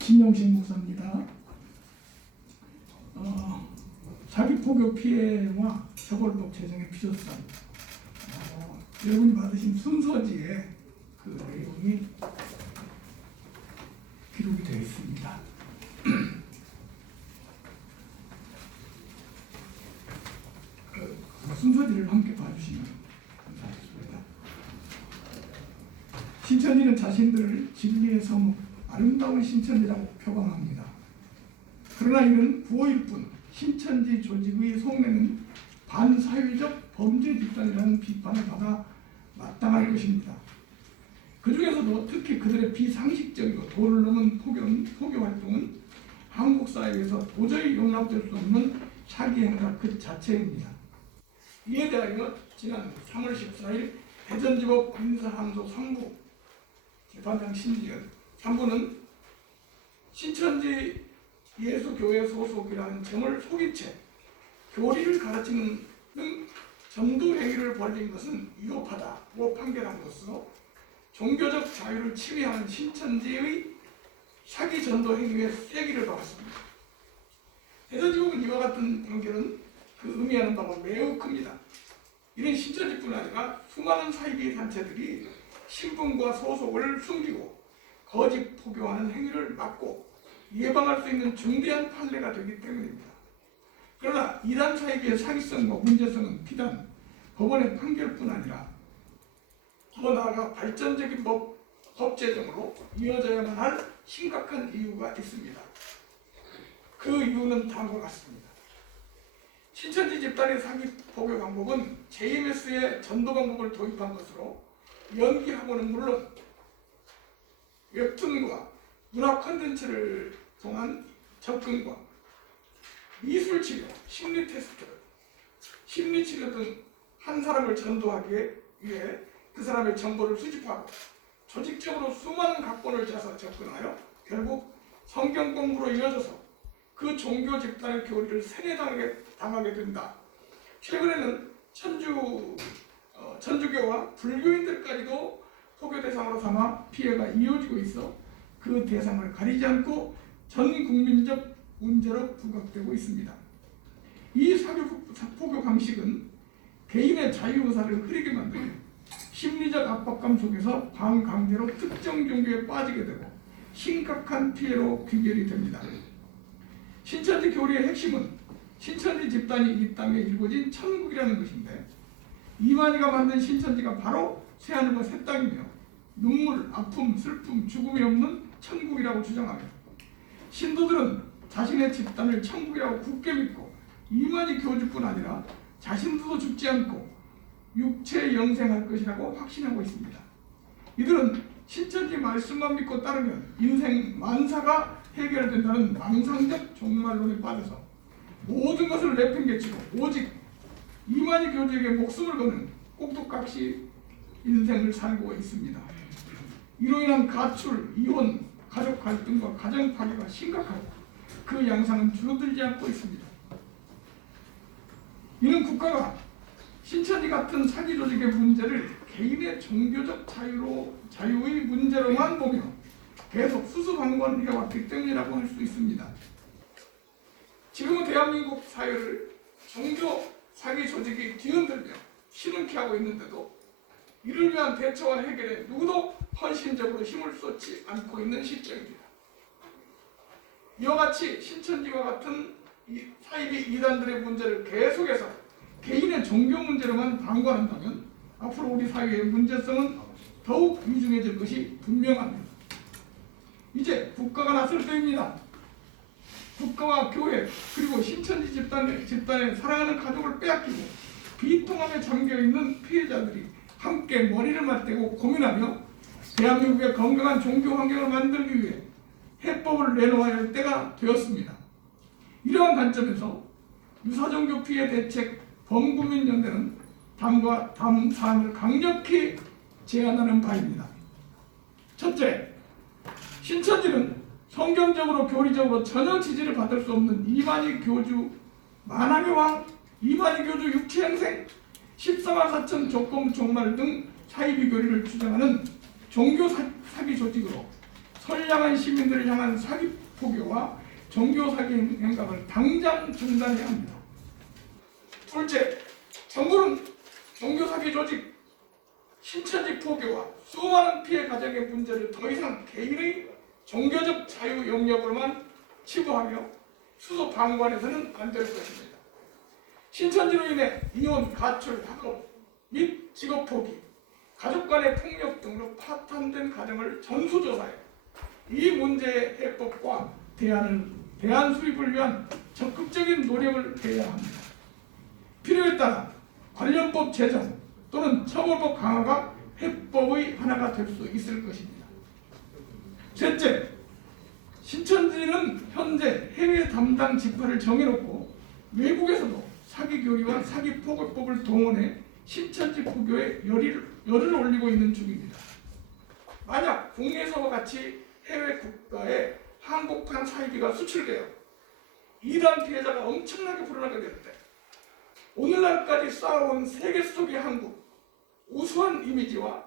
진영식 목사입니다. 사기포교 피해와 처벌법 제정의 필요성, 여러분이 받으신 순서지에 그 내용이 기록이 되어 있습니다. 순서지를 함께 봐주시면 감사하겠습니다. 신천지는 자신들을 진리의 성, 아름다운 신천지라고 표방합니다. 그러나 이는 부호일 뿐 신천지 조직의 속내는 반사회적 범죄 집단이라는 비판을 받아 마땅할 것입니다. 그 중에서도 특히 그들의 비상식적이고 도를 넘은 포교 활동은 한국 사회에서 도저히 용납될 수 없는 사기 행사 그 자체입니다. 이에 대하여 지난 3월 14일 대전지법 민사항소 3부 재판장 신지연 3부는 신천지 예수교회 소속이라는 점을 속인 채 교리를 가르치는 등 전도 행위를 벌인 것은 위법하다고 판결함으로써 종교적 자유를 침해하는 신천지의 사기 전도 행위에 쐐기를 박았습니다. 대전지법은 이와 같은 판결은 그 의미하는 바가 매우 큽니다. 이는 신천지뿐 아니라 수많은 사이비 단체들이 신분과 소속을 숨기고 거짓 포교하는 행위를 막고 예방할 수 있는 중대한 판례가 되기 때문입니다. 그러나 이단 사이비의 사기성과 문제성은 비단 법원의 판결뿐 아니라 더 나아가 발전적인 법 제정으로 이어져야만 할 심각한 이유가 있습니다. 그 이유는 다음과 같습니다. 신천지 집단의 사기 포교 방법은 JMS의 전도 방법을 도입한 것으로 연기하고는 물론 웹툰과 문화 콘텐츠를 통한 접근과 미술치료, 심리테스트, 심리치료 등 한 사람을 전도하기 위해 그 사람의 정보를 수집하고 조직적으로 수많은 각본을 짜서 접근하여 결국 성경 공부로 이어져서 그 종교 집단의 교리를 세뇌당하게 된다. 최근에는 천주교와 불교인들까지도 포교 대상으로 삼아 피해가 이어지고 있어 그 대상을 가리지 않고 전 국민적 문제로 부각되고 있습니다. 이 사교포교 방식은 개인의 자유의사를 흐리게 만들고 심리적 압박감 속에서 반강제로 특정 종교에 빠지게 되고 심각한 피해로 귀결이 됩니다. 신천지 교리의 핵심은 신천지 집단이 이 땅에 일궈진 천국이라는 것인데 이만희가 만든 신천지가 바로 새하늘과 새 땅이며 눈물, 아픔, 슬픔, 죽음이 없는 천국이라고 주장하며 신도들은 자신의 집단을 천국이라고 굳게 믿고 이만희 교주뿐 아니라 자신도 죽지 않고 육체 영생할 것이라고 확신하고 있습니다. 이들은 신천지 말씀만 믿고 따르면 인생 만사가 해결된다는 망상적 종말론에 빠져서 모든 것을 내팽개치고 오직 이만희 교주에게 목숨을 거는 꼭두각시 인생을 살고 있습니다. 이로 인한 가출, 이혼, 가족 갈등과 가정 파괴가 심각하고 그 양상은 줄어들지 않고 있습니다. 이는 국가가 신천지 같은 사기 조직의 문제를 개인의 종교적 자유의 문제로만 보며 계속 수수방관해 왔기 때문이라고 할 수 있습니다. 지금은 대한민국 사회를 종교 사기 조직이 뒤흔들며 신음케 하고 있는데도 이를 위한 대처와 해결에 누구도 헌신적으로 힘을 쏟지 않고 있는 시점입니다. 이와 같이 신천지와 같은 사이비 이단들의 문제를 계속해서 개인의 종교 문제로만 방관한다면 앞으로 우리 사회의 문제성은 더욱 위중해질 것이 분명합니다. 이제 국가가 나설 때입니다. 국가와 교회 그리고 신천지 집단의 사랑하는 가족을 빼앗기고 비통함에 잠겨있는 피해자들이 함께 머리를 맞대고 고민하며 대한민국의 건강한 종교 환경을 만들기 위해 해법을 내놓아야 할 때가 되었습니다. 이러한 관점에서 유사종교 피해 대책 범국민연대는 다음과 다음 사항을 강력히 제안하는 바입니다. 첫째, 신천지는 성경적으로 교리적으로 전혀 지지를 받을 수 없는 이만희 교주 만왕의 왕, 이만희 교주 육체행생, 14만 4천 조건 종말 등 사이비 교리를 주장하는 종교 사기 조직으로 선량한 시민들을 향한 사기 포교와 종교 사기 행각을 당장 중단해야 합니다. 둘째, 정부는 종교 사기 조직 신천지 포교와 수많은 피해 가정의 문제를 더 이상 개인의 종교적 자유 영역으로만 치부하며 수소 방관해서는 안 될 것입니다. 신천지로 인해 이혼, 가출, 학업 및 직업 포기, 가족 간의 폭력 등으로 파탄된 가정을 전수조사해 이 문제의 해법과 대안 수립을 위한 적극적인 노력을 해야 합니다. 필요에 따라 관련법 제정 또는 처벌법 강화가 해법의 하나가 될 수 있을 것입니다. 셋째, 신천지는 현재 해외 담당 지파를 정해놓고 외국에서도 사기 교리와 사기 포교법을 동원해 신천지 포교에 열을 올리고 있는 중입니다. 만약 국내에서와 같이 해외 국가에 한국판 사이비가 수출되어 이단 피해자가 엄청나게 불어나게 될 때 오늘날까지 쌓아온 세계 속의 한국 우수한 이미지와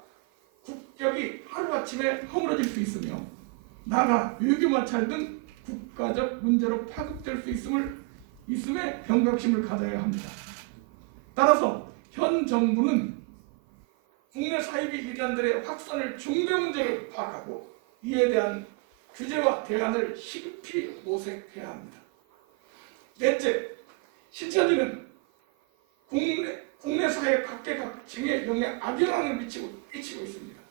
국격이 하루아침에 허물어질 수 있으며 나라, 외교 마찰 등 국가적 문제로 파급될 수 있음에 경각심을 가져야 합니다. 따라서 현 정부는 국내 사이비 이단들의 확산을 중대 문제로 파악하고 이에 대한 규제와 대안을 시급히 모색해야 합니다. 넷째, 신천지는 국내 사회 각계각층에 영향 악영향을 미치고 있습니다.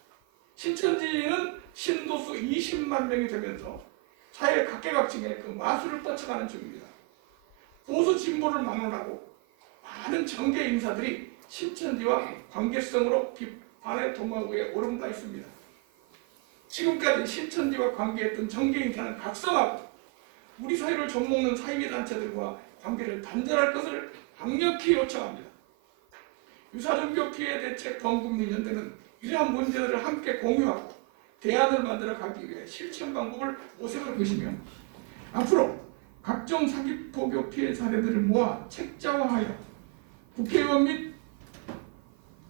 신천지는 신도수 20만 명이 되면서 사회 각계각층에 그 마술을 뻗쳐가는 중입니다. 보수 진보를 막론하고 많은 정계 인사들이 신천지와 관계성으로 비판의 도마위에 오른 바 있습니다. 지금까지 신천지와 관계했던 정계 인사는 각성하고 우리 사회를 좀먹는 사이비 단체들과 관계를 단절할 것을 강력히 요청합니다. 유사종교 피해 대책 범국민연대는 이러한 문제들을 함께 공유하고 대안을 만들어 가기 위해 실천 방법을 모색할 것이며 앞으로 각종 사기 포교 피해 사례들을 모아 책자화하여 국회의원 및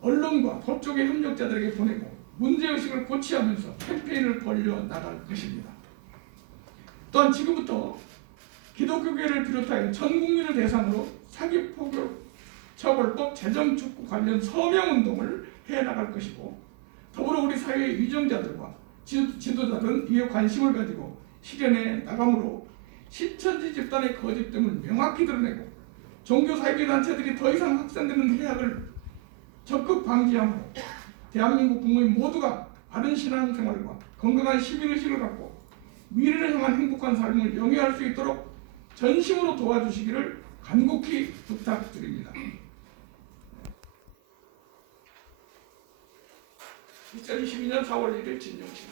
언론과 법조계 협력자들에게 보내고 문제의식을 고취하면서 캠페인을 벌여 나갈 것입니다. 또한 지금부터 기독교계를 비롯하여 전 국민을 대상으로 사기 포교 처벌법 제정 촉구 관련 서명운동을 해나갈 것이고 더불어 우리 사회의 위정자들과 지도자들은 이에 관심을 가지고 실현해 나감으로 신천지 집단의 거짓됨을 명확히 드러내고 종교 사이비 단체들이 더 이상 확산되는 해악을 적극 방지하므로 대한민국 국민 모두가 바른 신앙생활과 건강한 시민의식을 갖고 미래를 향한 행복한 삶을 영위할 수 있도록 전심으로 도와주시기를 간곡히 부탁드립니다. 2022년 4월 1일 진정신